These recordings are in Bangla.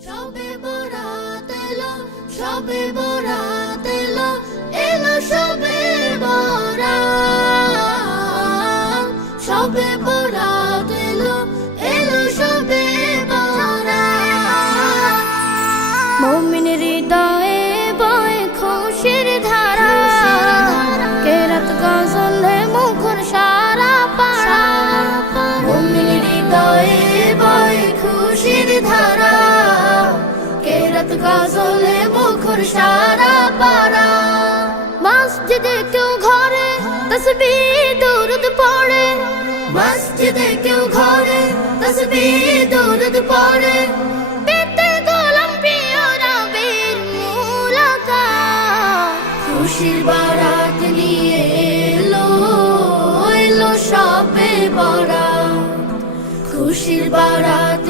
সবে বরাত এলো, সবে বরাত এলো এলো সবে বরাত। সবে বরাত এলো এলো সবে বরাত। মৌমিন হৃদয়ে সারা পারা মসজিদে কেউ ঘরে তসবিহ দরুদ পড়ে। মসজিদে কেউ ঘরে তসবিহ দরুদ পড়ে। খুশির বারাত নিয়ে এলো এলো সবে বরাত। খুশির বারাত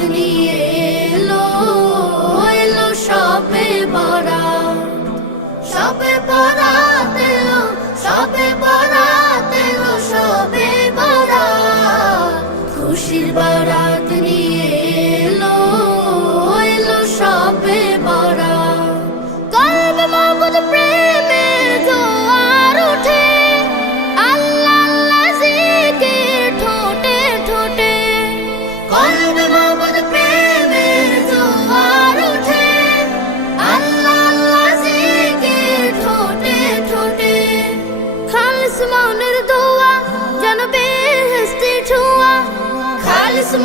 সবে বরাত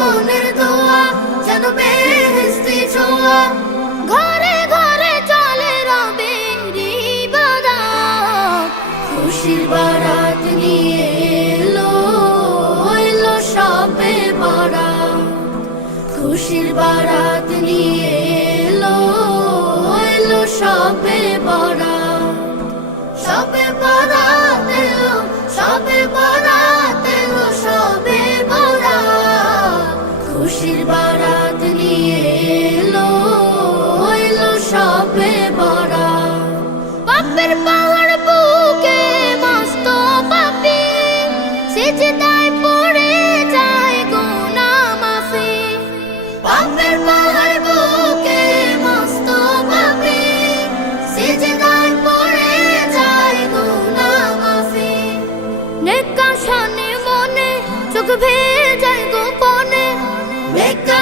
মনের দোয়া, যেন বেহেস্তি ছোঁয়া। ঘরে ঘরে চলে রবেরি ইবাদত। খুশির বারাত নিয়ে এলো এলো সবে বারাত খুশির বারাত পাপের পাহাড় বুকে মস্ত পাপি। সিজদায় পড়ে যায় গুনা মাফি পাপের পাহাড় বুকে মস্ত পাপি। সিজদায় পড়ে যায় গুনাহ মাফি নেকা শানে মনে চোখ ভেজায় গোপনে। নেকা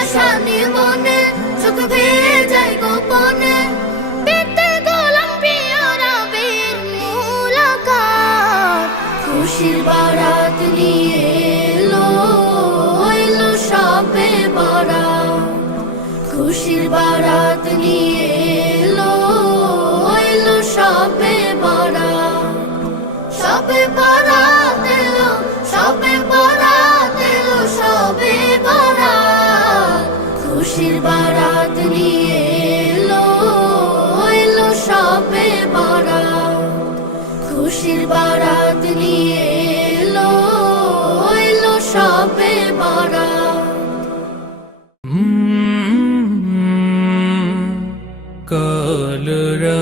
খুশির বারাত নিয়ে এলো এলো সবে বরা সবে বারাত এলো, সবে বারাত এলো, সবে বরাত। খুশির বারাত নিয়ে এলো এলো সবে বরাত। খুশির বারাত নিয়ে এলো এলো সবে বরাত। कालरा